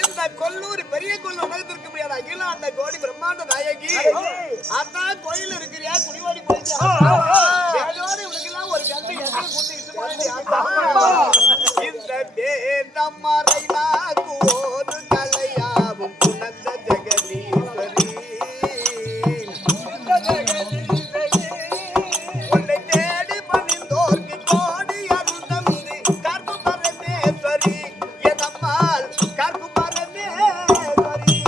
இந்த கொல்லூர் பெரிய கொல்லூர் உலகத்திற்கு முடியாத அகில அந்த கோடி பிரம்மாண்ட நாயகி அதான் கோயில் இருக்கிறியா குடிவாடி போயிட்டு ஒரு கண்டு இந்த தேந்தம்மரை நாகோது கலையாவும் புனந்த ஜெகதீஸ்வரி உன்னை தேடி பணிந்தோர்க்கு கோடி அருள் தந்து கர்ப்பு பரமேஸ்வரி எதம்மாள் கர்ப்பு பரமேஸ்வரி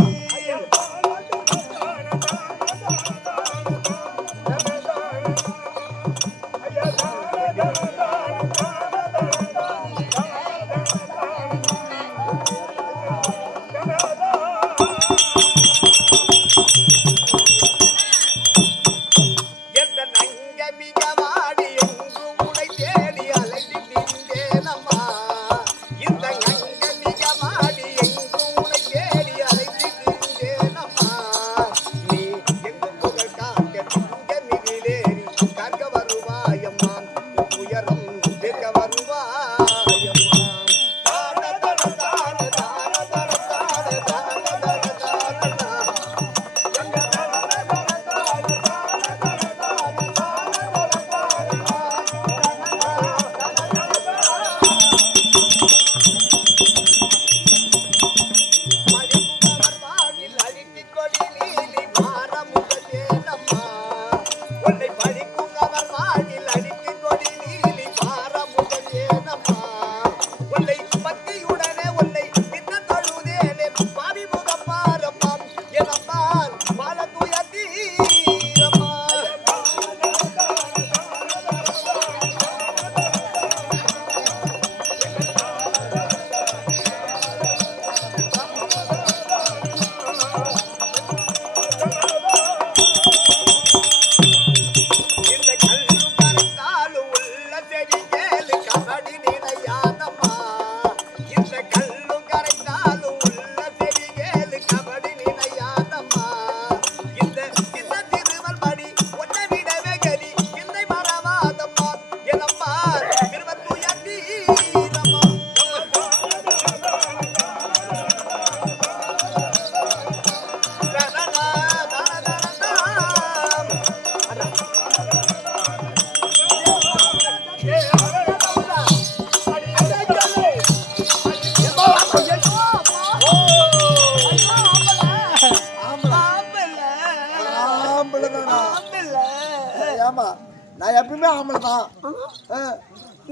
நான் எப்பவுமே ஆம்பளை தான்.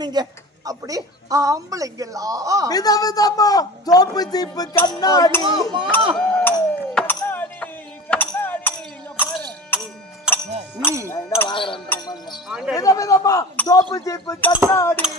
நீங்க அப்படி ஆம்பளைங்களா? விதவிதமா சோப்பு சீப்பு கண்ணாடி விதவிதமா சோப்பு சீப்பு கண்ணாடி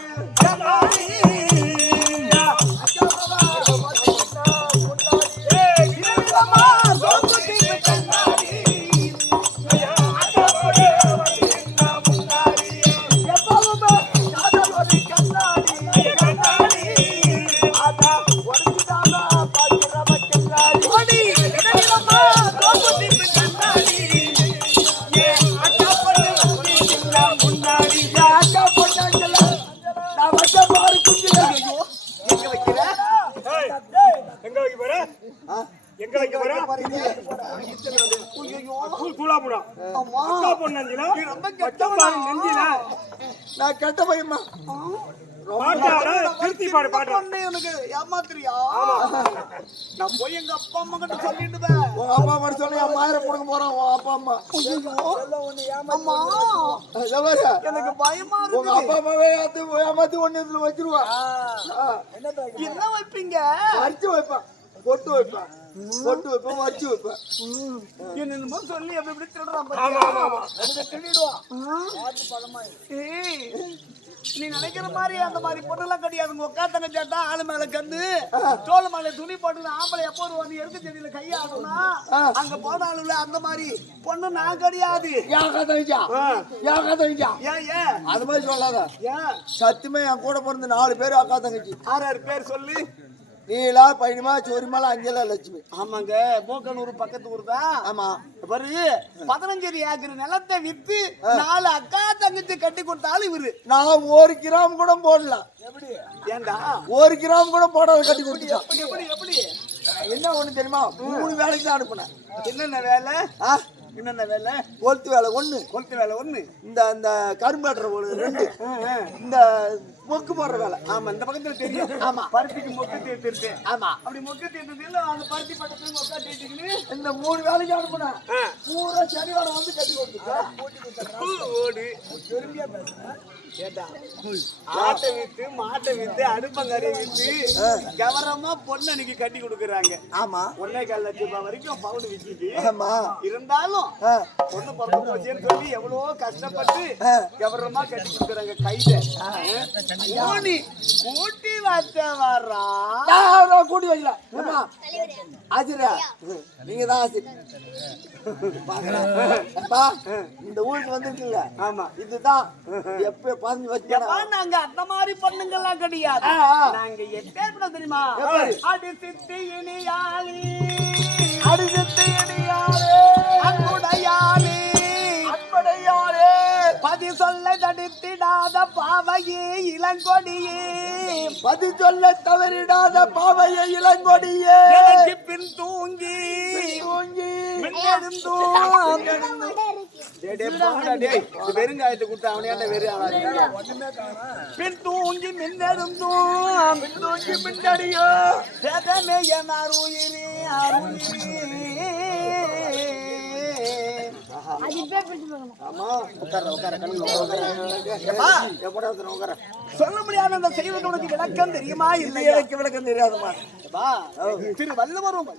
நான் கெட்ட பையமா ஏமாத்திரியா? நான் போய் எங்க அப்பா அம்மா கிட்ட சொல்லிட்டுவேன். உங்க அப்பா அம்மா சொல்லி என் மாயிரம் கொடுக்க போறான். உங்க அப்பா அம்மா எனக்கு பயமா இருக்கு. உங்க அப்பா அம்மாவே ஏமாத்தி ஒண்ணு இதுல வச்சிருவான். என்ன வைப்பீங்க? அரிச்சு வைப்பேன், பொட்டு வைப்பேன், பொட்டு வைப்பேன், வச்சு வைப்பேன். என்னமோ சொல்லி அப்படி இப்படி திருடுறான். நீ நினைக்கிற மாதிரி அந்த மாதிரி பொண்ணெல்லாம் கிடையாது. உக்கா தங்க சேட்டா ஆளு மேல கந்து தோல் மேல துணி போட்டு ஆம்பளை எப்போ வந்து எருக்க செடியில கையாடுனா அங்க போனாலும் அந்த மாதிரி பொண்ணு நான் கிடையாது. அது மாதிரி சொல்லாத. சத்தியமே என் கூட பிறந்த 4 பேர் அக்கா தங்கச்சி. 6 பேர் சொல்லு. நீலா பையனுமா சோரிமாலா அஞ்சலா லட்சுமி. ஆமாங்க, மூக்கனூர் பக்கத்து ஊர் தான். ஆமா. பாரு 15 ஏக்கர் நிலத்தை வித்து 4 அக்கா தங்கச்சி கட்டி கொடுத்தாலும் இவரு. நான் 1 கிராம் கூட போடல. எப்படி ஏண்டா 1 கிராம் கூட போடாத கட்டி கொடுத்துட்டான். எப்படி எப்படி என்ன ஒண்ணு தெரியுமா? 3 வேலைக்கு தான் அனுப்புனேன். என்னென்ன வேலை? என்னென்ன வேலை? கொளுத்து வேலை 1, கொளுத்து வேலை 1, இந்த கரும்பு கட்டுற 2, இந்த மொக்கு போடுற வேலை. ஆமா, இந்த பக்கத்துல தெரியும். ஆமா, பருத்திக்கு மொக்கு தேர்த்து. ஆமா, அப்படி மொக்கு தேர்த்ததுல அந்த பருத்தி பட்டத்துல மொக்கா தேர்த்திக்கின்னு இந்த 3 வேலைக்கு அனுப்புனேன். பூரா சனிவாரம் வந்து கட்டி கொடுத்துட்டேன். ஓடு பெருமையா பேசுறேன். கேட்டா ஆட்டை வித்து மாட்டை வித்து அடுப்பங்கரை வித்து கவரமா பொண்ணனுக்கு கட்டி கொடுக்குறாங்க. ஆமா, 1.25 லட்சம் ரூபாய் வரைக்கும் பவுன் விக்குது. ஆமா, இருந்தாலும் பொண்ணு பிறந்து போச்சேன்னு சொல்லி எவ்வளவோ கஷ்டப்பட்டு கவரமா கட்டி கொடுக்குறாங்க. கைத ஓனி கூட்டி வச்ச வர்றா கூட்டி வைக்கல. ஆசிரியரா நீங்க தான் ஆசிரியர். இந்த ஊருக்கு வந்துருக்குல்ல. ஆமா, இதுதான் எப்ப பாஞ்சு வச்சா. நாங்க அந்த மாதிரி பொண்ணுங்கெல்லாம் கிடையாது. நாங்க எப்ப தெரியுமா? அடி சித்தி இனியாளி, அடி சித்தி இனியாளே, அன்புடையாளி, அன்புடையாளே, பதி சொல்ல தடித்திடாத பாவையே இளங்கொடியே, பதி சொல்ல தவறிடாத பாவையே இளங்கொடியே, எனக்கு பின் தூங்கி தூங்கி வெறுங்காயத்தை கொடுத்து அவனையாட்ட வெறும் பின் தூங்கி மின்னெடுந்தோம் தூங்கி மின்னடியோ சேதமே என் அருயிரே அருயிரே. சொல்ல முடியாத அந்த செய்வது உனக்கு விளக்கம் தெரியுமா? இல்லை, எனக்கு விளக்கம் தெரியாதுமா. திரு வல்லவரும்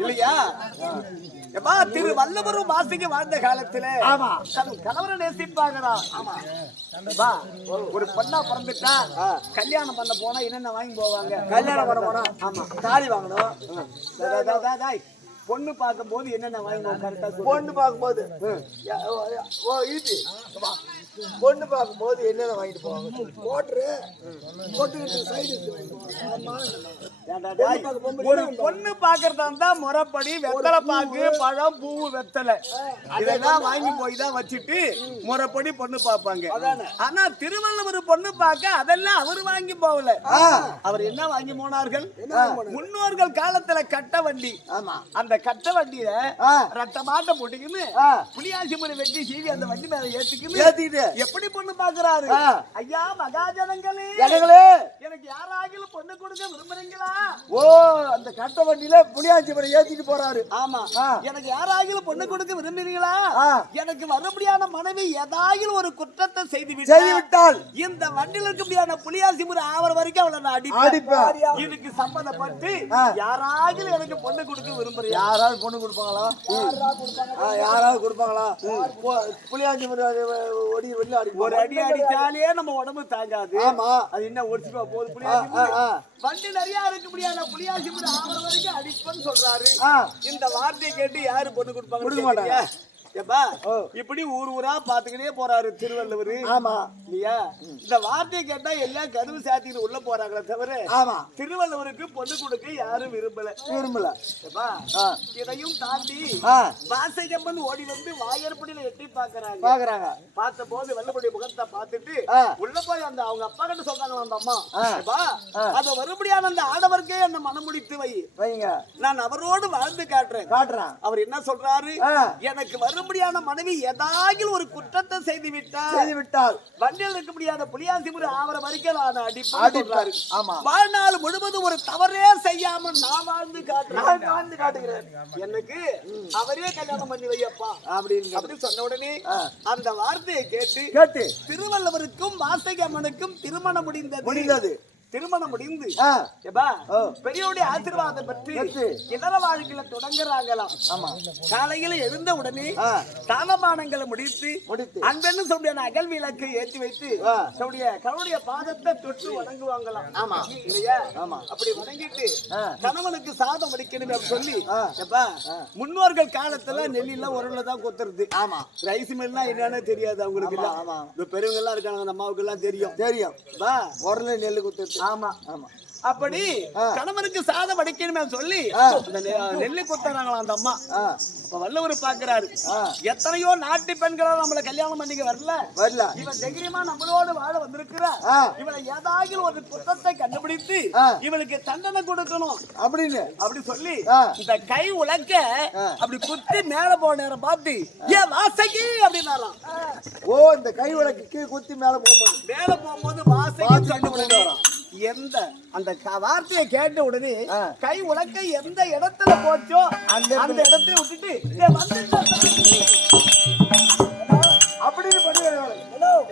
இல்லையா? எப்பா திரு வல்லவரும் வாசிக்க வாழ்ந்த காலத்துல கணவரை நேசிப்பாங்கடா. ஒரு பொண்ணா பிறந்துட்டா கல்யாணம் பண்ண போனா என்னென்ன வாங்கி போவாங்க? கல்யாணம் பண்ண போனா ஆமா, தாலி வாங்கணும். பொண்ணு பார்க்கும் போது என்னென்ன வாங்கி பொண்ணு பார்க்கும்போது பொண்ணு பார்க்கும்போது என்னென்ன வாங்கிட்டு போவாங்க? ஒரு பொண்ணு பாக்குறதா இருந்தா முறைப்படி வெத்தலை பாக்கு, பழம், பூ, வெத்தலை இதெல்லாம் வாங்கி போய் தான் வச்சுட்டு முறைப்படி பொண்ணு பார்ப்பாங்க. ஆனா திருவள்ளுவர் பொண்ணு பார்க்க அதெல்லாம் அவர் வாங்கி போகல. அவர் என்ன வாங்கி போனார்கள்? முன்னோர்கள் காலத்துல கட்ட வண்டி. அந்த கட்ட வண்டியில ரத்த மாட்டை போட்டுக்கின்னு புளியாசி முறை வெட்டி சீவி அந்த வண்டி மேல ஏத்திக்கிட்டு எப்படி பொண்ணு பாக்குறாரு? ஐயா மகாஜனங்களே, எனக்கு யாராகிலும் பொண்ணு கொடுக்க விரும்புறீங்களா? ஓ, அந்த கட்ட வண்டியில புளியாஞ்சி முறை ஏத்திட்டு போறாரு. ஆமா, எனக்கு யாராகிலும் பொண்ணு கொடுக்க விரும்புறீங்களா? எனக்கு வரப்படியான மனைவி ஏதாகிலும் ஒரு குற்றத்தை செய்து விட்டால் இந்த வண்டியில இருக்க புளியாசி முறை ஆவற வரைக்கும் அவளை நான் அடிப்பேன். இதுக்கு சம்பந்தப்பட்டு யாராகிலும் எனக்கு பொண்ணு கொடுக்க விரும்புறீங்க? யாராவது பொண்ணு கொடுப்பாங்களா? யாராவது கொடுப்பாங்களா? புளியாஞ்சி முறை ஒரு அடி அடிச்சாலே நம்ம உடம்பு தாங்காது. அது என்ன ஒடிச்சுப்பா போகுது. புளியாசி வண்டி நிறைய இருக்க முடியாது. புளியாசி முறை ஆவற வரைக்கும் அடிப்பேன்னு சொல்றாரு. இந்த வார்த்தையை கேட்டு யாரு பொண்ணு கொடுப்பாங்க? கொடுக்க மாட்டாங்க. இப்படி ஊர் ஊரா பாத்துக்கிட்டே போறாரு திருவள்ளுவர். ஆமா இல்லையா? இந்த வார்த்தையை கேட்டா எல்லாம் கதவு சாத்திட்டு உள்ள போறாங்களே தவிர திருவள்ளுவருக்கு பொண்ணு கொடுக்க யாரும் விரும்பல. இதையும் தாண்டி வாசகம்மன் ஓடி வந்து வாயற்படியில எட்டி பாக்குறாங்க. பார்த்த போது வெள்ளப்படி முகத்தை பார்த்துட்டு உள்ள போய் அந்த அவங்க அப்பா கிட்ட சொல்றாங்களா அந்த அம்மா, அத மறுபடியான அந்த ஆடவர்க்கே என்ன மனம் முடித்து வைங்க, நான் அவரோடு வாழ்ந்து காட்டுறேன். அவர் என்ன சொல்றாரு? எனக்கு மறுபடியான மனைவி ஏதாகிலும் ஒரு குற்றத்தை செய்து விட்டால் வண்டியில் இருக்க முடியாத புளியாசி முறை ஆவற வரைக்கும் நான் அடிப்பேன். வாழ்நாள் முழுவதும் ஒரு தவறே செய்யாம நான் வாழ்ந்து காட்டுகிறேன். எனக்கு அவரே கல்யாணம் பண்ணி வையப்பா அப்படின்னு சொன்ன உடனே அந்த வார்த்தையை கேட்டு திருவள்ளுவருக்கும் வாசகி அம்மனுக்கும் திருமணம் முடிந்தது. திருமணம் முடிந்து ஆ, ஏப்பா, ஓ. பெரியவருடைய ஆசீர்வாதம் பெற்று பெற்று. இல்லற வாழ்க்கையில தொடங்குறாங்களாம். ஆமா. காலையில எழுந்த உடனே ஆ, தானமானங்களை முடித்து முடித்து. அன்பென்னு சொல்லிய அகல் விளக்கை ஏற்றி வைத்து ஆ. கணவனுடைய பாதத்தை தொட்டு வணங்குவாங்களாம். ஆமா. இல்லையா? ஆமா. அப்படி வணங்கிட்டு ஆ. கணவனுக்கு சாதம் வடிக்கணும் அப்படின்னு சொல்லி ஆ. ஏப்பா, முன்னோர்கள் காலத்துல நெல்லில உரல்ல தான் கொத்துறது. ஆமா. ரைஸ் மில்னா என்னன்னு தெரியாது அவங்களுக்கு ஆமா, எல்லாம். ஆமா. இந்த பெரியவங்க எல்லாம் இருக்காங்க, அந்த அம்மாவுக்கு எல்லாம் தெரியும். தெரியும். வா. உடனே நெல்லு குத்துறது. ஆமா. ஆமா. அப்படி ஆ. கணவனுக்கு சாதம் வடிக்கணுமே சொல்லி ஆ. இந்த நெல்லு கொத்துறாங்களாம் அந்த அம்மா. ஆ, அப்ப வல்லவர் பாக்குறாரு, ஆ. எத்தனையோ நாட்டு பெண்களால் நம்மள கல்யாணம் பண்ணிக்க வரல, வரல. இவன் தைரியமா நம்மளோடு வாழ வந்திருக்கிறா, ஆ. இவளை ஏதாவது ஒரு குற்றத்தை கண்டுபிடித்து ஆ. இவளுக்கு தண்டனை கொடுக்கணும் அப்படின்னு. அப்படி சொல்லி ஆ. இந்த கை உலக்க ஆ. அப்படி குத்தி மேல போன நேரம் பார்த்து ஏன் வாசகி அப்படின்னாராம். ஓ, இந்த கை விளக்கு கீழே குத்தி மேல போகும்போது மேல போகும்போது வாசகி வாசகி சொன்ன உடனே வரான். எந்த அந்த வார்த்தையை கேட்ட உடனே ஆ. கை உலக்க எந்த இடத்துல போச்சோ அந்த அந்த இடத்துல விட்டுட்டு "ஏய், வந்துட்டா சாமி." அப்படின்னு பண்ணி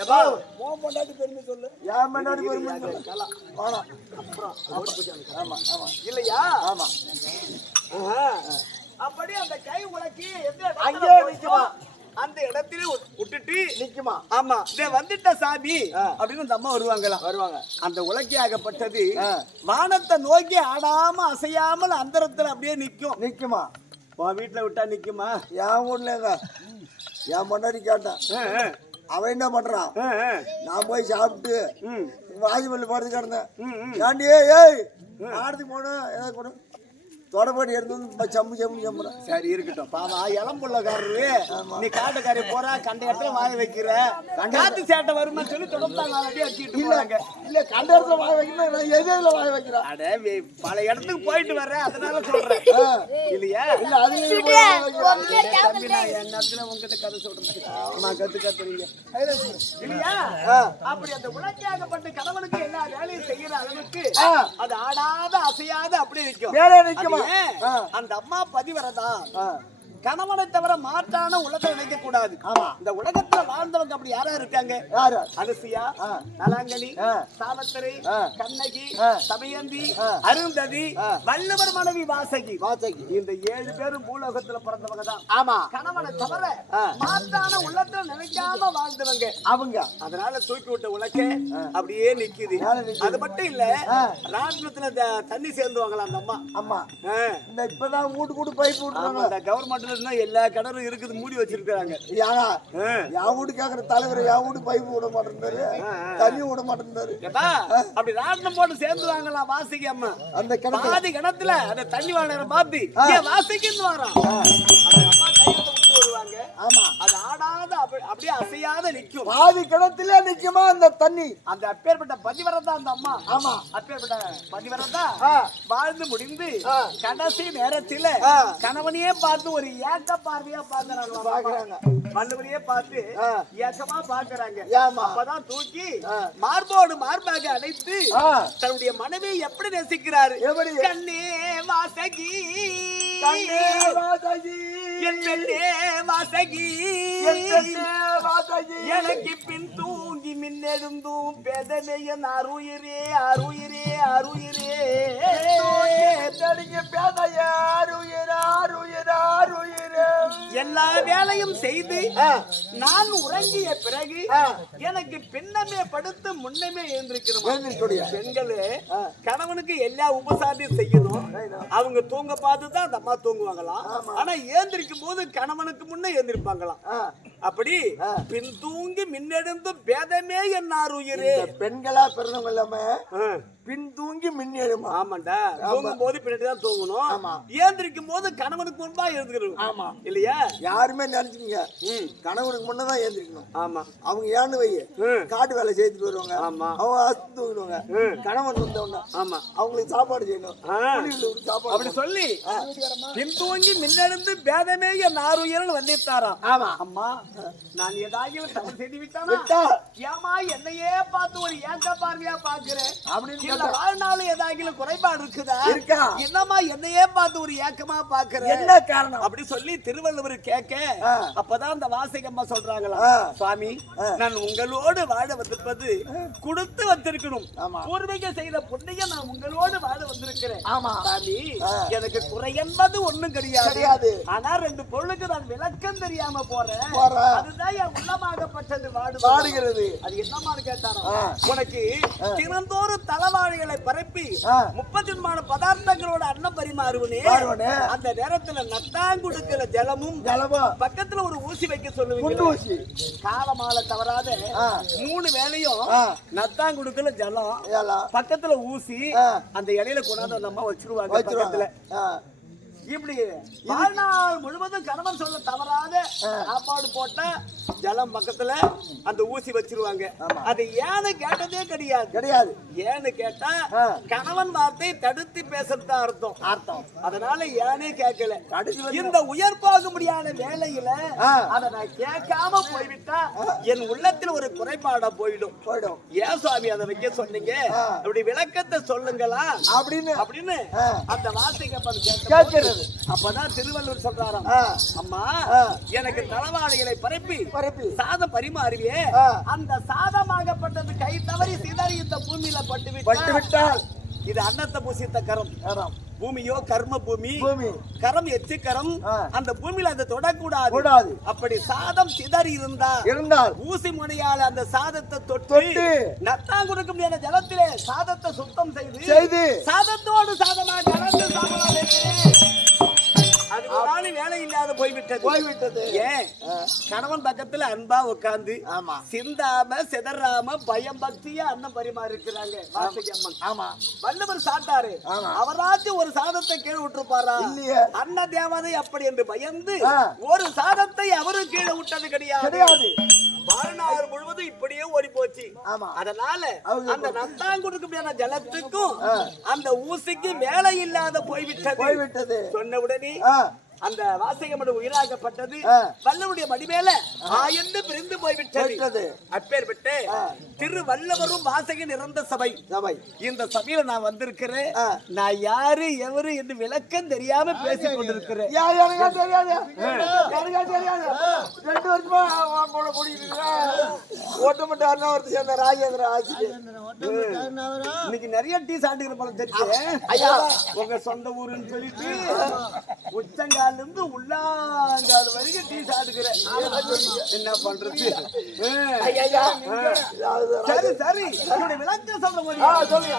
எப்பா, உன் பொண்டாட்டி பெருமை சொல்லு. ஏன் முன்னாடி பெருமை வேணாம். அப்புறம் ஆமா, ஆமா, இல்லையா? ஆமா. ஆஹா. அப்படி அந்த கை உலக்கி எந்த அங்கேயே இடத்துல நிக்குமா? போச்சோ அந்த இடத்துல விட்டுட்டு நிக்குமா? ஆமா டேய் வந்துட்ட சாமி ஆ. அப்படின்னு அந்த அம்மா வருவாங்களாம். வருவாங்க. அந்த உலக்கியாகப்பட்டது ஆ. வானத்தை நோக்கி ஆடாம அசையாமல் அந்தரத்துல அப்படியே நிக்கும். நிக்குமா? உன் வீட்டுல விட்டா நிக்குமா? என் ஊர்லங்க என் முன்னாடி கேட்டான். ஆ, ஆ, அவன் என்ன பண்றான்? ஆ, ஆ. நான் போய் சாப்பிட்டு ம், வாஜ்மல்லி படுத்து கிடந்தேன். ம், ம். ஏண்டி ஏய் ஆடுறதுக்கு போனோம் ஏதாவது கூட தொடப்படி எடுத்து வந்து சம்பு சம்பு சம்புறேன். சரி இருக்கட்டும். பாவா இளம்புள்ளக்காரரு, நீ காட்டுக்காரி போறா கண்ட இடத்துல வாய வைக்கிற காத்து சேட்டை வருமா சொல்லி தொடர்ந்தாங்க அப்படியே அடிச்சுட்டு இல்ல போறாங்க. இல்ல கண்ட இடத்துல வாய வைக்கணும். நான் எதிரில வாய வைக்கிறேன். அட பல இடத்துக்கு போயிட்டு வர்றேன் அதனால சொல்றேன். இல்லையா? இல்ல அதுலயும் போய் வாய வைக்கிறேன். தம்பி, நான் என் நேரத்துல உங்ககிட்ட கதை சொல்றேன். நான் கத்துறீங்க இல்லையா? ஆ. அப்படி அந்த உலக்கியாகப்பட்ட கணவனுக்கு எல்லா வேலையும் செய்யற அளவுக்கு ஆ. அது ஆடாத அசையாத அப்படியே நிற்கும். வேலை நிக்குமா? அது ஏன்? ஆ. அந்த அம்மா பதிவரதா ஆ. கணவனை தவிர மாற்றான உலகத்தை நினைக்க கூடாது. ஆமா. இந்த உலகத்துல வாழ்ந்தவங்க அப்படி யாரா இருக்காங்க? யாரு? அனுசியா, ஆ. நலாங்கனி, ஆ. சாவத்திரி, ஆ. கண்ணகி, ஆ. தமயந்தி, ஆ. அருந்ததி, ஆ. வல்லவர் மனைவி வாசகி. வாசகி. இந்த 7 பேரும் பூலோகத்துல பிறந்தவங்க தான். ஆமா. கணவனை தவிர ஆ. மாற்றான உள்ளத்துல நினைக்காம வாழ்ந்தவங்க. அவங்க அதனால தூக்கி விட்ட உலக்க அப்படியே நிக்குது. மேல நிக்குது. அது மட்டும் இல்ல, ஆ. ராட்டினத்துல தண்ணி சேர்ந்துவாங்களா அந்த அம்மா. அம்மா ஆ. இந்த இப்பதான் வீட்டு கூட்டு பைப் ஆமா, விட்டுறாங்க. இந்த கவர்மெண்ட்ல இருந்தா எல்லா கிணறும் இருக்குது, மூடி வச்சிருக்காங்க. யாரா என் வீட்டு கேக்குற தலைவர் என் வீட்டு பைப் விட மாட்டேன்றாரு. தண்ணி விட மாட்டேன்றாரு. ஏப்பா, அப்படி ராட்டினம் போட்டு சேர்ந்துவாங்களா வாசிக்கு அம்மா. அந்த கிணத்துல பாதி கிணத்துல அந்த தண்ணி வாழற பாத்தி ஏன் வாசிக்குன்னு வரான். அந்த அம்மா கையில விட்டு வருவாங்க. ஆமா. அது ஆடாத அப்படியே அசையாத நிக்கும். பாதி கிணத்துல நிக்குமா அந்த தண்ணி? அந்த அப்பேற்பட்ட பதிவரதா அந்த அம்மா. ஆமா. அப்பேற்பட்ட பதிவரதா ஆ. வாழ்ந்து முடிந்து ஆ. கடைசி நேரத்துல ஆ. கணவனையே பார்த்து ஒரு ஏக்க பார்வையா பாக்குறாங்க. பாக்குறாங்க. வல்லவரையே பார்த்து ஆ. ஏக்கமா பாக்குறாங்க. ஏமா? அப்பதான் தூக்கி ஆ. மார்போடு மார்பாக அணைத்து ஆ. தன்னுடைய மனைவியை எப்படி நேசிக்கிறாரு. எப்படி? கண்ணே வாசகி, கண்ணே வாசகி, என் பெண்ணே வாசகி, என் பெண்ணே வாசகி, எனக்கு பின் தூங்கி மின்னெழுந்தும் பெதமையன் அருயிரே அருயிரே அருயிரே தடிங்க பேதைய அருயிரே அருயிரே அருயிரே. எல்லா வேலையும் செய்து ஆ. நான் உறங்கிய பிறகு ஆ. எனக்கு பின்னமே படுத்து முன்னமே எழுந்திருக்கணும். எழுந்திருக்கக்கூடிய. பெண்களு ஆ. கணவனுக்கு எல்லா உபசாரியும் செய்யணும். அவங்க தூங்க பார்த்து தான் அந்த அம்மா தூங்குவாங்களாம். ஆனா ஏந்திருக்கும் போது கணவனுக்கு முன்ன ஏந்திருப்பாங்களாம். ஆ. அப்படி ஆ. பின் தூங்கி மின்னெழுந்து பேதமே என்னார் உயிரே. இந்த பெண்களா பிறந்தவங்க இல்லாம ஆ. பின் தூங்கி மின் எழுமா. ஆமாண்டா, தூங்கும் போது பின்னாடி தான் தூங்கணும். ஆமா. ஏந்திருக்கும் போது கணவனுக்கு முன்பா எழுந்துக்கணும். ஆமா. இல்லையா? யாருமே நினைச்சுக்கீங்க கணவனுக்கு முன்னதான் ஏந்திரிக்கணும். ஆமா. அவங்க ஏன்னு வை காட்டு வேலை செய்துட்டு வருவாங்க. ஆமா. அவங்க அசத்து தூங்கிடுவாங்க. கணவன் வந்தவன ஆமா அவங்களுக்கு சாப்பாடு செய்யணும். புள்ளிகளுக்கு சாப்பாடு அப்படி சொல்லி பின் தூங்கி மின்னெழுந்து பேதமே என் ஆறுயிரல் வந்திருத்தாராம். ஆமா. அம்மா நான் ஏதாகிலும் தவறு செய்து விட்டானா விட்டா ஏமா என்னையே பார்த்து ஒரு ஏக்க பார்வையா பாக்குறேன் அப்படின்னு இல்ல வாழ்நாள் ஏதாகிலும் குறைபாடு இருக்குதா இருக்கா? என்னமா என்னையே பார்த்து ஒரு ஏக்கமா பாக்குறேன் என்ன காரணம் அப்படி சொல்லி திருவள்ளுவர் கேட்க அப்பதான் அந்த வாசகம்மா சொல்றாங்களா சுவாமி நான் உங்களோடு வாழ வந்திருப்பது கொடுத்து வந்திருக்கணும் பூர்வீக செய்த புண்ணியம் நான் உங்களோடு வாழ வந்திருக்கிறேன் ஆமா சாமி எனக்கு குறை என்பது ஒண்ணும் கிடையாது ஆனா ரெண்டு பொருளுக்கு நான் விளக்கம் தெரியாம போறேன் அதுதான் என் உள்ளமாகப்பட்டது வாடுகிறது அது என்னமான்னு கேட்டாரோ உனக்கு தினந்தோறும் தலவாழிகளை பரப்பி 30 பதார்த்தங்களோட அன்னம் பரிமாறுவனே அந்த நேரத்துல நத்தாங்குடுக்கிற ஜலமும் பக்கத்துல ஒரு ஊசி வைக்க சொல்லுவீங்க காலமால தவறாத 3 வேளையும் நத்தாங்குடுக்கிற ஜலம் பக்கத்துல ஊசி அந்த இலையில கொண்டாந்து அந்த அம்மா வச்சிருவாங்க பக்கத்துல இப்படி வாழ்நாள் முழுவதும் கணவன் சொல்ல தவறாத சாப்பாடு போட்ட ஜலம் பக்கத்துல அந்த ஊசி வச்சிருவாங்க அது ஏன்னு கேட்டதே கிடையாது ஏன்னு கேட்டா கணவன் வார்த்தை தடுத்து பேசுறது அர்த்தம் அதனால ஏனே கேட்கல இந்த உயர் போக முடியாத வேலையில அதை நான் கேட்காம போய்விட்டா என் உள்ளத்தில் ஒரு குறைபாடா போயிடும் ஏன் சுவாமி அதை வைக்க சொன்னீங்க அப்படி விளக்கத்தை சொல்லுங்களா அப்படின்னு அந்த வார்த்தைக்கு கேட்கிறது அப்பதான் திருவள்ளுவர் சொல்றாராம் அம்மா எனக்கு தலவாழைகளை பரப்பி சாதம் பரிமாறுவியே அந்த சாதமாகப்பட்டது கை தவறி சிதறி இந்த பூமியில பட்டு விட்டால் இது அன்னத்தை பூசித்த கரம் பூமியோ கர்ம பூமி கரம் எச்சு கரம் அந்த பூமியில அதை தொடக்கூடாது அப்படி சாதம் சிதறி இருந்தால் ஊசி முனையால அந்த சாதத்தை தொட்டு நத்தான் கொடுக்க முடியாத ஜலத்திலே சாதத்தை சுத்தம் செய்து சாதத்தோடு சாதமாக கலந்து சாதம் அது ஒரு வேலை இல்லாத போய்விட்டது ஏன் கணவன் பக்கத்துல அன்பா உட்கார்ந்து சிந்தாம சிதறாம பயம் பக்தியா அன்னம் பரிமாறி இருக்கிறாங்க வாசகி அம்மன். ஆமா வள்ளுவர் சாட்டாரு அவராச்சும் ஒரு சாதத்தை கீழே விட்டுருப்பாரா அன்ன தேவதை அப்படி என்று பயந்து ஒரு சாதத்தை அவரு கீழே விட்டது கிடையாது வாழ்நாள் முழுவதும் இப்படியே ஓடி போச்சு அதனால அந்த நத்தாங்குடுக்க முடியாத ஜலத்துக்கும் அந்த ஊசிக்கு வேலை இல்லாத போய்விட்டது சொன்ன உடனே அந்த வாசகமோட உயிராகப்பட்டது வல்லவருடைய மடிமேல ஆயந்து பிரிந்து போய்விட்டது அப்பேற்பட்டு திருவள்ளுவரும் வாசகன் இறந்த சபை இந்த சபையில நான் வந்திருக்கிறேன் நான் யாரு எவரு என்று விளக்கம் தெரியாம பேசிக் கொண்டிருக்கிறேன் 2 வருஷமா கூட ஓட்டமட்டாருன்னா ஒருத்தர் சேர்ந்த ராஜேந்திர ஆட்சி இன்னைக்கு நிறைய டீ சாப்பிட்டுக்கிற போல தெரிஞ்சு ஐயா உங்க சொந்த ஊருன்னு சொல்லிட்டு உச்சங்கால இருந்து உள்ளாங்கால் வரைக்கும் டீ சாப்பிட்டுக்கிறேன் என்ன பண்றது சரி என்னுடைய விளக்கம் சொல்ல முடியும் சொல்லுங்க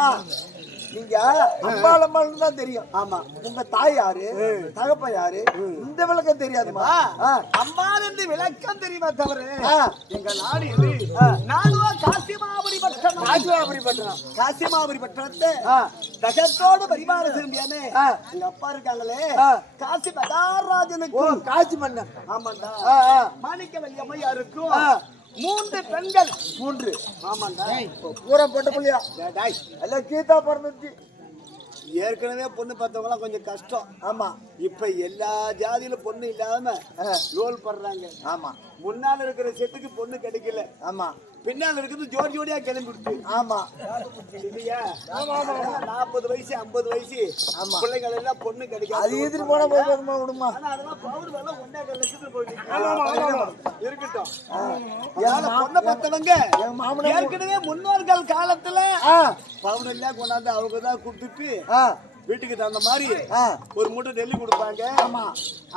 ஏமா நீங்க அம்பாள் அம்பாள்னு தான் தெரியும். ஆமா. உங்க தாய் யாரு, தகப்பன் யாரு, இந்த விளக்கம் தெரியாதுமா? அம்பாள் என்று விளக்கம் தெரியுமா தவிர எங்க நாடு எது? நாடுவா காசிமாபுரி பட்டணம். காசிமாபுரி பட்டணம். காசிமாபுரி பட்டணத்தை தகத்தோடு பரிமாற செய்யானே எங்க அப்பா இருக்காங்களே காசி பதாராஜனுக்கு காசி மன்னன். ஆமாண்டா. மாணிக்க வல்லியம்மையாருக்கும் 3 பெண்கள். 3. ஆமாண்டா. பூரா பொட்ட புள்ளியா எல்லாம் கீதா பிறந்துச்சு. ஏற்கனவே பொண்ணு பார்த்தவங்களாம் கொஞ்சம் கஷ்டம். ஆமா. இப்ப எல்லா ஜாதியில பொண்ணு இல்லாம லோல் பண்றாங்க. ஆமா. முன்னால இருக்கிற செட்டுக்கு பொண்ணு கிடைக்கல. ஆமா. பின்னால இருக்குது ஜோடி ஜோடியா கிளம்பிடுச்சு. ஆமா. இல்லையா? 40 வயசு 50 வயசு பிள்ளைகள் எல்லாம் பொண்ணு கிடைக்காது. அது எதிர்த்து போனா போதுமா விடுமா? ஆனா அதெல்லாம் பவுர் வேலை 1.5 லட்சத்துக்கு போயிட்டு இருக்கட்டும். பொண்ணை பார்த்தவங்க ஏற்கனவே முன்னோர்கள் காலத்துல பவுன் எல்லாம் கொண்டாந்து அவங்க தான் கொடுத்துட்டு வீட்டுக்கு தகுந்த மாதிரி ஒரு மூட்டை டெல்லி கொடுப்பாங்க. ஆமா.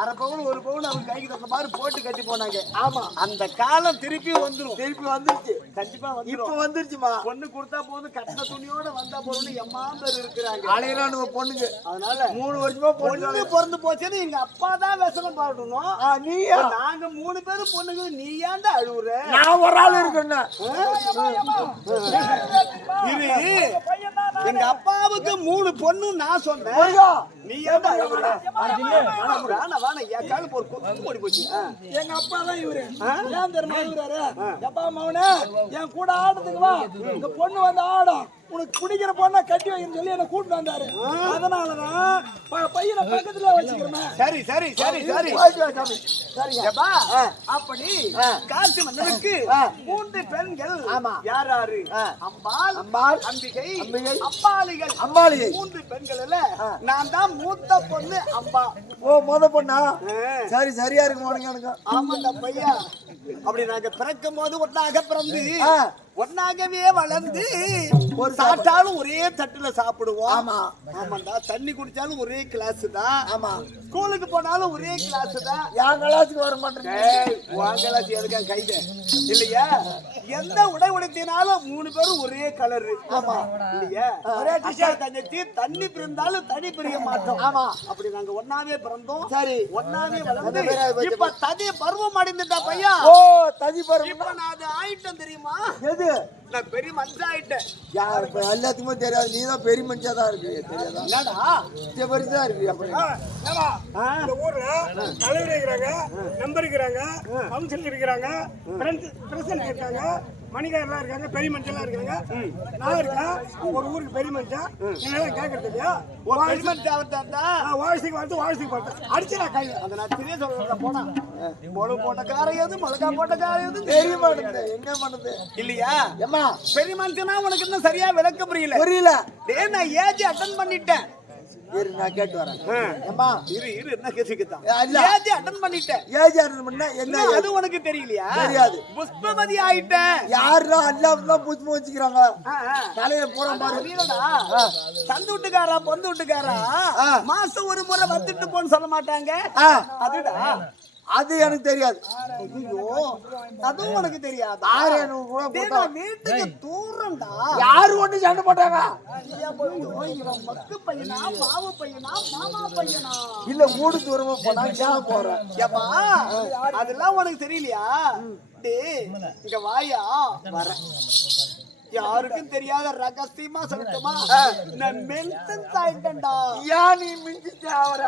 அரை பவுன் 1 பவுன் அவங்க கைக்கு தகுந்த மாதிரி போட்டு கட்டி போனாங்க. ஆமா. அந்த காலம் திருப்பி வந்துரும். திருப்பி வந்துருச்சு. கண்டிப்பா வந்துரும். இப்ப வந்துருச்சுமா. பொண்ணு கொடுத்தா போதும், கட்டின துணியோட வந்தா போறோம்னு எம்மா பேர் இருக்கிறாங்க. அலையலாம் நம்ம பொண்ணுங்க. அதனால 3 வருஷமா பொண்ணு பிறந்து போச்சுன்னு எங்க அப்பா தான் விசனம் பாடணும். நீயா? நாங்க 3 பேரும் பொண்ணுங்க. நீ ஏன்டா அழுவுற? நான் ஒரு ஆள் இருக்கேன். எங்க அப்பாவுக்கு 3 பொண்ணு நான் சொன்னேன். நீ ஏன்டா அழுவுற? என் கால போர் ஓடி போச்சு. எங்க அப்பா தான் இவரு. ஏன் தெரியுமா இவரு? எப்பா மவனே என் கூட ஆடுறதுக்கு வா, இந்த பொண்ணு வந்து ஆடும், உனக்கு பிடிக்கிற பொண்ணை கட்டி வைக்கணும்னு சொல்லி என்ன கூட்டிட்டு வந்தாரு. அதனாலதான் பையனை பக்கத்துல வச்சுக்கிறேன். சரி சரி சரி சரி சரிப்பா. அப்படி காசி மன்னனுக்கு 3 பெண்கள். ஆமா. யார் யாரு? அம்பாள், அம்பாள், அம்பிகை, அம்பிகை, அம்பாளிகள். அம்பாளிகை. 3 பெண்கள். நான் தான் மூத்த பொண்ணு அம்பா. ஓ முத பொண்ணா? சரி சரியா இருக்கு உனக்கு எனக்கு. ஆமாண்டா பையா. அப்படி நாங்க பிறக்கும் போது ஒன்னாக பிறந்து ஒன்னாகவே வளர்ந்து ஒரு சாப்பிட்டாலும் ஒரே தட்டுல சாப்பிடுவோம். ஆமா. ஆமாண்டா. தண்ணி குடிச்சாலும் ஒரே கிளாஸ் தான். ஆமா. ஸ்கூலுக்கு போனாலும் ஒரே கிளாஸ் தான். என் கிளாஸுக்கு வர மாட்டேன். கிளாஸ் எதுக்கா கைது இல்லையா? எந்த உடை உடைத்தினாலும் 3 பேரும் ஒரே கலரு. ஆமா இல்லையா? ஒரே டிஷர்ட். தங்கச்சி தண்ணி பிறந்தாலும் தனி பிரிய மாட்டோம். ஆமா. அப்படி நாங்க ஒன்னாவே பிறந்தோம். சரி. ஒன்னாவே வளர்ந்து இப்ப ததி பருவம் அடைந்துட்டா பையா. ஓ ததி பருவம். இப்ப நான் அது ஆயிட்டேன் தெரியுமா? எது? நான் பெரிய மனுஷன் ஆயிட்டேன். யாரு எல்லாத்துக்குமே தெரியாது. நீ தான் பெரிய மனுஷா தான் இருக்கு. தெரியாதா? என்னடா பெருசா இருக்கு. அப்படி இந்த ஊர்ல தலைவர் இருக்கிறாங்க, நம்பர் இருக்கிறாங்க, கவுன்சிலர் இருக்கிறாங்க, பிரசிடன்ட் இருக்காங்க, மணிகாரெல்லாம் இருக்காங்க, பெரிய மனுஷன்லாம் இருக்காங்க. நான் இருக்கேன். ஒரு ஊருக்கு பெரிய மனுஷன். என்னெல்லாம் கேட்கறது இல்லையா? வாழ்க்கைக்கு வந்து வாழ்க்கைக்கு பார்த்தேன் அடிச்சு நான் கை அதை நான் தெரிய சொல்ல போனா மொளகு போட்ட காரையாது மிளகா போட்ட காரையாது தெரிய மாட்டேங்குது. என்ன பண்ணுது இல்லையா? ஏமா பெரிய மனுஷனா உனக்கு இன்னும் சரியா விளக்க புரியல. புரியல. நான் ஏஜ் அட்டன் பண்ணிட்டேன். நான் கேட்டு வரேன். ஏமா இரு என்ன கேட்டுக்கிட்டான்? ஏஜ் அட்டன் பண்ணிட்டேன். ஏஜ் அட்டன் பண்ணா என்ன? அது உனக்கு தெரியலையா? தெரியாது. புஷ்பவதி ஆயிட்டேன். யாரெல்லாம் எல்லாம் புஷ்பம் வச்சுக்கிறாங்க தலையில போற பாரு. தந்து விட்டுக்காரா பொந்து விட்டுக்காரா மாசம் ஒரு முறை வந்துட்டு போன்னு சொல்ல மாட்டாங்க. அதுடா அது எனக்கு தெரியாது. அதுவும் உனக்கு தெரியாது. வீட்டுக்கு தூரம்டா. யாரு ஒண்ணு சண்டை போட்டாங்க? இவன் மக்கு பையனா மாவு பையனா மாமா பையனா? இல்ல ஊடு தூரமா போனா ஏன் போறேன்? ஏப்பா அதெல்லாம் உனக்கு தெரியலையா? இங்க வாயா வர. யாருக்கும் தெரியாத ரகசியமா சொல்லட்டுமா? நான் மென்டல் ஆயிட்டேன்டா. ஏன் நீ மிஞ்சிட்டு ஆவற?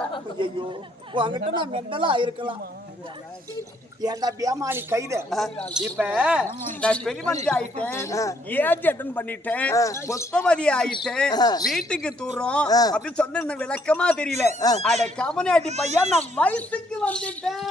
ஐயோ உன்கிட்ட நான் மென்டலா ஆயிருக்கலாம். ஏன்டா பியாமா நீ கைது? இப்ப நான் பெரிய மனுஷன் ஆயிட்டேன், ஏஜ் அட்டன் பண்ணிட்டேன், புஷ்பவதி ஆயிட்டேன், வீட்டுக்கு தூரம் அப்படின்னு சொன்ன விளக்கமா தெரியல. அட கமனாட்டி பையன் நான் வயசுக்கு வந்துட்டேன்.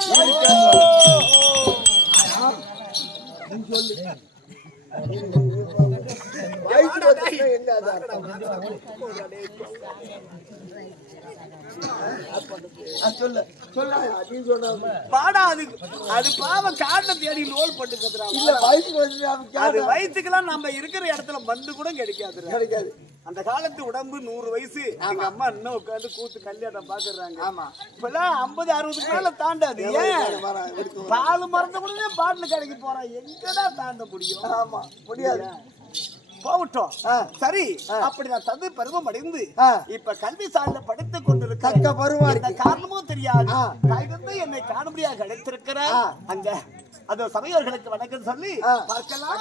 பாடா அது பாவம் காட்டை தேடி லோல் போட்டு வயசுக்கெல்லாம் நம்ம இருக்கிற இடத்துல மந்து கூட கிடைக்காது. அந்த காலத்து உடம்பு 100 வயசு. எங்க அம்மா இன்னும் உட்காந்து கூத்து கல்யாணம் பாக்குறாங்க. ஆமா இப்பெல்லாம் 50-60 மேல தாண்டாது. ஏன் பால் மறந்த கூட பாட்டில் கடைக்கு போறான். எங்கடா தாண்ட முடியும்? ஆமா முடியாது. போகட்டும். ஆ. சரி, அப்படி நான் தந்தை பருவம் அடைந்து ஆ. இப்ப கல்வி சாலையில படித்துக் கொண்டிருக்கிறேன். தக்க பருவம் எந்த இருக்கு. காரணமும் தெரியாது. ஆ. தாய்தந்தை என்னை காணும்படியாக கிடைத்திருக்கிறார். ஆ. அங்க அந்த சபையோர்களுக்கு வணக்கம் சொல்லி ஆ. பார்க்கலாம்.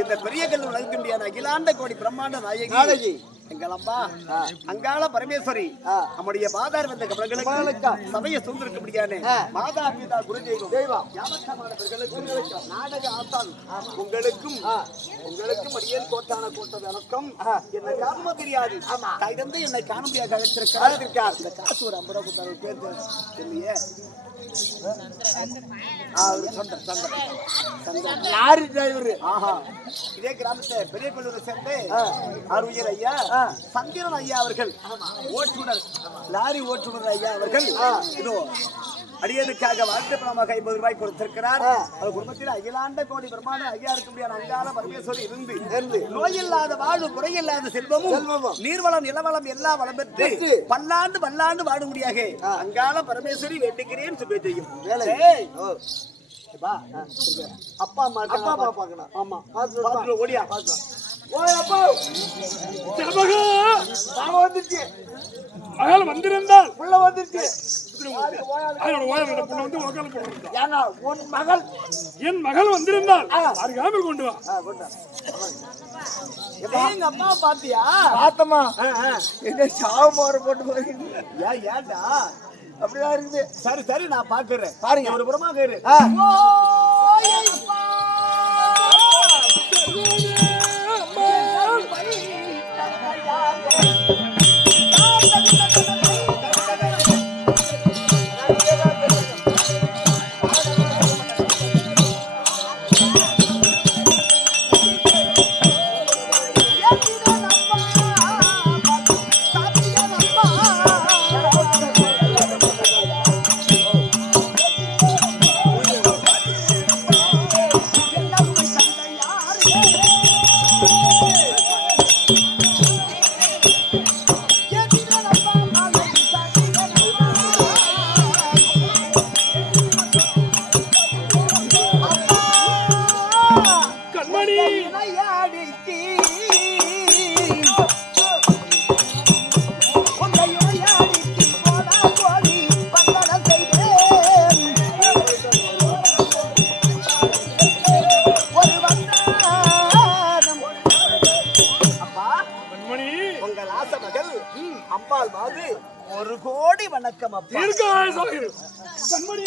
இந்த பெரிய கல்லூரி அகிலாண்ட கோடி பிரம்மாண்ட நாயகி எங்களம்மா அங்காள பரமேஸ்வரி நம்முடைய பாதார் வந்த கமலங்களுக்கு சமய சூழ்ந்திருக்க முடியாது மாதா பிதா குரு தெய்வம் யாவற்றமானவர்களுக்கு நாடக ஆசான் உங்களுக்கும் அடியேன் கோட்டான கோட்ட வணக்கம் என்ன காரணமா தெரியாது தாய் தந்தை என்னை காண முடியாது அழைத்திருக்கார் இந்த காசு ஒரு 50 ரூபாய் கொடுத்தாரு பேர் இல்லையே லாரி டிரைவர். இதே கிராமத்தை பெரிய பள்ளூரை சேர்ந்து அருவியர் ஐயா சந்திரன் ஐயா அவர்கள் ஓட்டுநர் லாரி ஓட்டுநர் ஐயா அவர்கள் இதோ அடியனுக்காக வாழ்க்கை பணமாக 50 ரூபாய் கொடுத்திருக்கிறார். அவர் குடும்பத்தில் அகிலாண்ட கோடி பிரமாண ஐயா இருக்க முடியாத அங்காள பரமேஸ்வரி இருந்து நோயில்லாத வாழ்வு குறையில்லாத செல்வமும் நீர்வளம் நிலவளம் எல்லா வளம் பெற்று பல்லாண்டு வாழ முடியாக அங்காள பரமேஸ்வரி வேண்டுகிறேன் சுபே செய்யும். அப்பா அம்மா பார்க்கணும். ஆமா ஓடியா மகள் வந்திருந்தால் உள்ள வந்துருச்சு. என் மகள் வந்திருந்தால் அருகாமல் கொண்டு வா. எங்க அம்மா பாத்தியா? பார்த்தமா என்ன சாவு மாறு போட்டு போறீங்க? ஏன்டா அப்படிதான் இருக்குது. சரி நான் பாக்குறேன். பாருங்க ஒரு புறமா கேரு. அம்பாள் வாது 1 கோடி வணக்கம் அப்பா. கண்மணி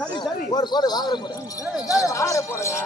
சரி போடு வாங்குற போடுங்க.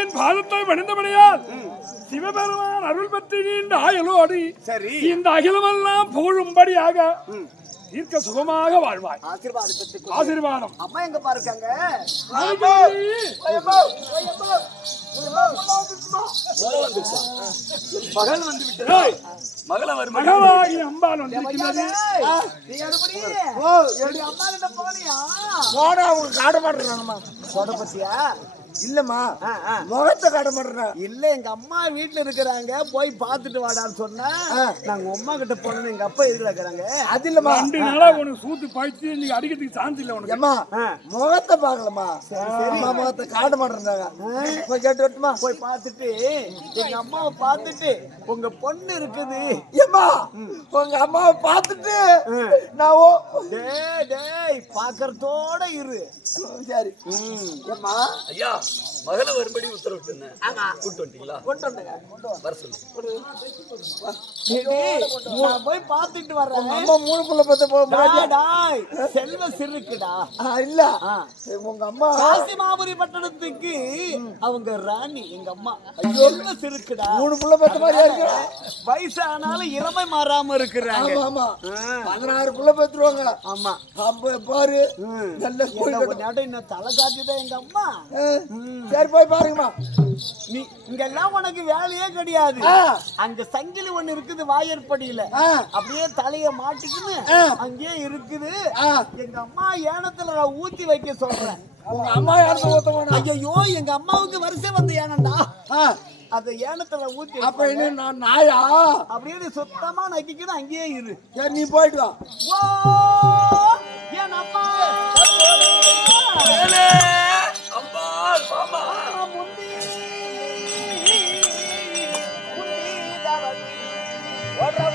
என் பாதத்தை பணிந்தபடியால் சிவபெருமான் அருள் பற்றி நீண்ட ஆயுளோடு இந்த அகிலமெல்லாம் புகழும்படியாக தீர்க்க சுகமாக வாழ்வாய். ஆசீர்வாதம். அம்மா எங்க பாருக்காங்க? மகள் வந்து விட்டது. மகளாகி அம்பாள் வந்திருக்கிறது. அம்மா கிட்ட போனியா? போனா அவங்க காட்ட மாட்டேறாங்கம்மா. சொட பத்தியா? இல்லம்மா முகத்தை காட்ட மாட்டேன். இல்ல எங்க அம்மா வீட்டுல இருக்கிறாங்க, போய் பாத்துட்டு வாடான்னு சொன்னா நாங்க அம்மா கிட்ட போனோம். எங்க அப்பா எதுல இருக்கிறாங்க? அது இல்லம்மா, 2 நாளா உனக்கு சூத்து பாய்ச்சி நீ அடிக்கிறதுக்கு சான்ஸ் இல்ல உனக்கு. அம்மா முகத்தை பாக்கலம்மா. சரி முகத்தை காட்ட மாட்டேறாங்க. போய் கேட்டு வரட்டுமா? போய் பார்த்துட்டு எங்க அம்மாவை பார்த்துட்டு உங்க பொண்ணு இருக்குது. ஏம்மா உங்க அம்மாவை பார்த்துட்டு நான் டேய் பாக்கறதோட இரு. சரி. ஏம்மா ஐயா மகளை வரும்படி உத்தரவிட்டேன். ஆமா. கூட்டு வந்துட்டீங்களா? கொண்டு வந்துங்க. வர சொல்லு. நான் போய் பார்த்துட்டு வர்றேன். அம்மா 3 புள்ள பத்த டாய், செல்வ சிறுக்குடா. இல்ல உங்க அம்மா காசிமாபுரி பட்டணத்துக்கு அவங்க ராணி எங்க அம்மா. செல்வ சிறுக்குடா. 3 புள்ள பத்த மாதிரியா இருக்கு. வயசானாலும் இளமை மாறாம இருக்கிறாங்க. ஆமா 16 புள்ள பெத்துருவாங்க. ஆமா. அப்ப பாரு நல்ல என்ன தலை காட்டிதான் எங்க அம்மா. சரி போய் பாருங்கம்மா. நீ இங்கெல்லாம் உனக்கு வேலையே கிடையாது. அங்க சங்கிலி ஒண்ணு இருக்குது வாயற்படியில. அப்படியே தலைய மாட்டிக்கின்னு அங்கேயே இருக்குது. எங்க அம்மா ஏனத்துல நான் ஊத்தி வைக்க சொல்றேன். உங்க அம்மா யாருக்கு ஊத்தணும்? ஐயோ எங்க அம்மாவுக்கு வரிசை வந்த ஏனண்டா அந்த ஏனத்துல ஊத்தி. அப்ப என்ன நான் நாயா? அப்படியே சுத்தமா நக்கிக்கணும் அங்கேயே இரு. சரி நீ போயிட்டு வா. ஓ என் அம்மா அம்பாள் மாமா முந்தி முந்தி தவறி ஓடுறா